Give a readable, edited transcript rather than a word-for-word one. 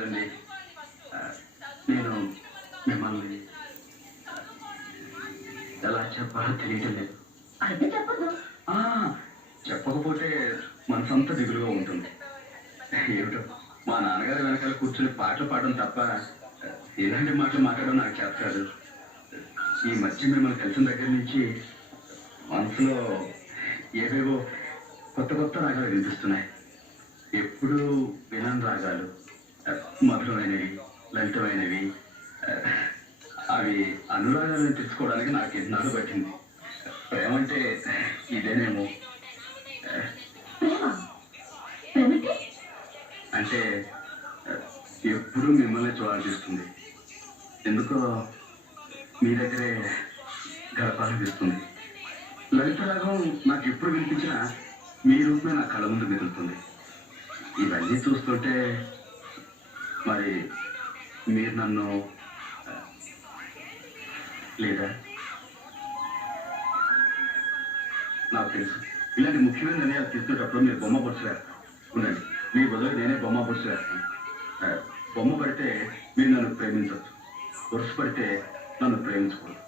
కాదండి. నేను మిమ్మల్ని ఎలా చెప్పాలో తెలియటం లేదు. అయితే చెప్పదు. చెప్పకపోతే మనసంతా దిగులుగా ఉంటుంది. ఏమిటో మా నాన్నగారి వెనకాల కూర్చుని పాటలు పాడడం తప్ప ఎలాంటి మాటలు మాట్లాడడం నాకు చేస్తాడు. ఈ మధ్య మిమ్మల్ని కలిసిన దగ్గర నుంచి మనసులో ఏవేవో కొత్త కొత్త రాగాలు వినిపిస్తున్నాయి. ఎప్పుడూ వినని రాగాలు, మధురమైనవి, లలితమైనవి. అవి అనురాగాలను తెచ్చుకోవడానికి నాకు ఎన్నాళ్ళు పట్టింది. ప్రేమ అంటే ఇదేనేమో. అంటే ఎప్పుడూ మిమ్మల్ని చూడాలనిపిస్తుంది. ఎందుకో మీ దగ్గరే గడపాలనిపిస్తుంది. లలిత రాగం నాకు ఎప్పుడు వినిపించినా మీ రూపమే నా కళ్ళ ముందు మెదులుతుంది. ఇవన్నీ చూస్తుంటే మరి మీరు నన్ను లేదా నాకు తెలుసు. ఇలాంటి ముఖ్యమైన నిర్ణయాలు తీసుకునేటప్పుడు మీరు బొమ్మ పొడుచు వేస్తాను. ఉండండి, మీ బదులు నేనే బొమ్మ పొడుచు వేస్తాను. బొమ్మ పడితే మీరు నన్ను ప్రేమించవచ్చు, పొరుసు పడితే నన్ను ప్రేమించకూడదు.